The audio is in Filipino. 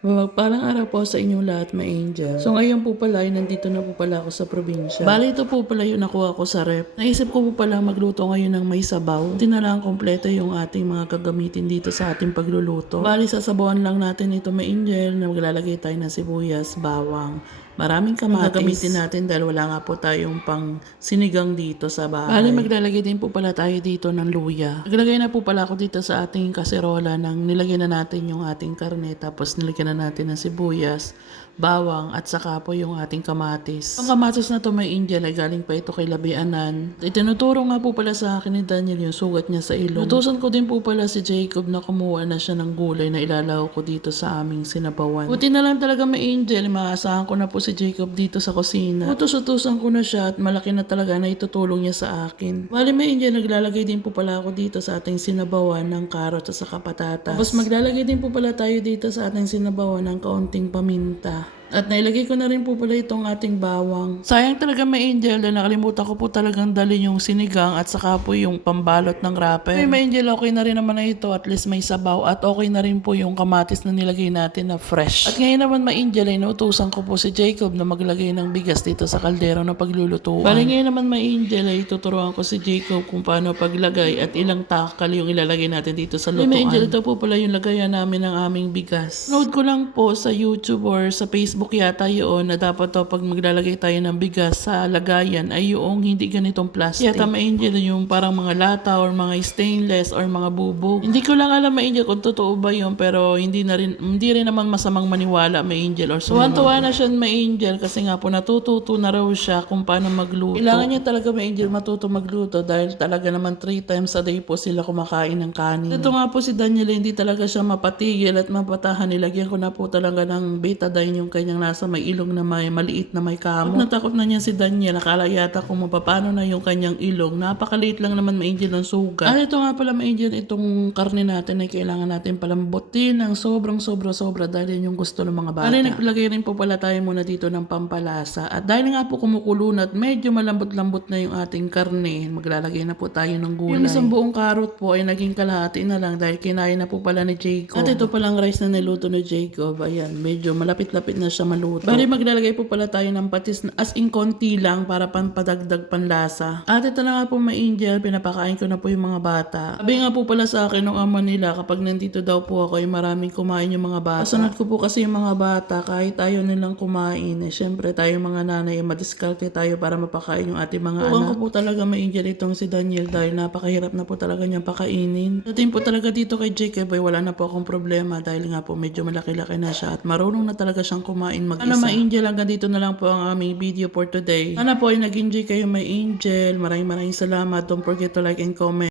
Mapagpalang araw po sa inyong lahat, my angel. So ngayon po pala, ay nandito na po pala ako sa probinsya. Bali ito po pala yung nakuha ko sa rep. Naisip ko po pala magluto ngayon ng may sabaw. Hindi na lang kompleto yung ating mga gagamitin dito sa ating pagluluto. Bali sasabawan lang natin ito, my angel, na maglalagay tayo ng sibuyas, bawang, maraming kamatis. Gagamitin natin dahil wala nga po tayong pang sinigang dito sa bahay. Bali maglalagay din po pala tayo dito ng luya. Naglagay na po pala ako dito sa ating kaserola nang nilagyan na natin yung ating karne, tapos nilagyan na natin ng sibuyas, bawang, at saka po yung ating kamatis. Ang kamatis na to, may angel, ay galing pa ito kay Labianan. Itinuturo nga po pala sa akin ni Daniel yung sugat niya sa ilong. Nutusan ko din po pala si Jacob na kumuha na siya ng gulay na ilalaw ko dito sa aming sinabawan. Buti na lang talaga, may angel, maasahan ko na po si Jacob dito sa kusina. Utos-utusan ko na siya at malaki na talaga na itutulong niya sa akin. Bali, may angel, naglalagay din po pala ako dito sa ating sinabawan ng carrots at saka patatas. Tapos maglalagay din po pala tayo dito sa ating sinabawan ng kaunting paminta. At nailagay ko na rin po pala itong ating bawang. Sayang talaga, may angel, dahil nakalimutan ko po talagang dalhin yung sinigang at saka po yung pambalot ng wrapper. May angel, okay na rin naman na ito, at least may sabaw, at okay na rin po yung kamatis na nilagay natin na fresh. At ngayon naman, may angel, ay nautusan ko po si Jacob na maglagay ng bigas dito sa kaldero na paglulutuan. Bali ngayon naman, may angel, ay tuturuan ko si Jacob kung paano paglagay at ilang takal yung ilalagay natin dito sa lutuan. May angel, ito po pala yung lagayan namin ng aming bigas. Note ko lang po sa YouTube or sa Facebook yata yun na dapat to pag maglalagay tayo ng bigas sa lagayan ay yung hindi ganitong plastic. Yata, may angel, yung parang mga lata or mga stainless or mga bubog. Hindi ko lang alam, may angel, kung totoo ba yun, pero hindi rin naman masamang maniwala, may angel, or tuwan-tuwa na siya, may angel, kasi nga po natututo na raw siya kung paano magluto. Kailangan niya talaga, may angel, matuto magluto dahil talaga naman 3 times a day po sila kumakain ng kanin. Ito nga po si Daniel, hindi talaga siya mapatigil at mapatahan. Nilagyan ko na po talaga ng betadine yung kanyang nasa may ilong na may maliit na may kamo. Natakot na niya si Daniel. Akala yata kung mapapano na yung kanyang ilong. Napakaliit lang naman, may angel, ng sugat. At ito nga pala, may angel, itong karne natin ay kailangan natin palambutin ng sobrang sobra dahil yun yung gusto ng mga bata. Bali, naglagay rin po pala tayo muna dito ng pampalasa. At dahil nga po kumukulo na at medyo malambot-lambot na yung ating karne, maglalagay na po tayo ng gulay. Yung isang buong carrot po ay naging kalahati na lang dahil kinain na po pala ni Jacob. At ito palang rice na niluto ni Jacob. Ayan, medyo malapit-lapit na siya maluto. Bali, maglalagay po pala tayo ng patis as in konti lang para padagdag panlasa. At ito na nga po, may angel, pinapakain ko na po yung mga bata. Sabi nga po pala sa akin ng ama nila, kapag nandito daw po ako ay maraming kumain yung mga bata. Kasunod ko po kasi yung mga bata, kahit ayaw nilang kumain, syempre tayo mga nanay, madiskarte tayo para mapakain yung ating mga anak. Ko po talaga, may angel, itong si Daniel dahil napakahirap na po talaga niyang pakainin. Dating po talaga dito kay Jacob ay wala na po akong problema dahil nga po medyo malaki-laki na siya at marunong na talaga siyang kumain mag-isa. Ano, may angel, hanggang dito na lang po ang aming video for today. Sana po ay nag-enjoy kayo, may angel. Maraming salamat. Don't forget to like and comment.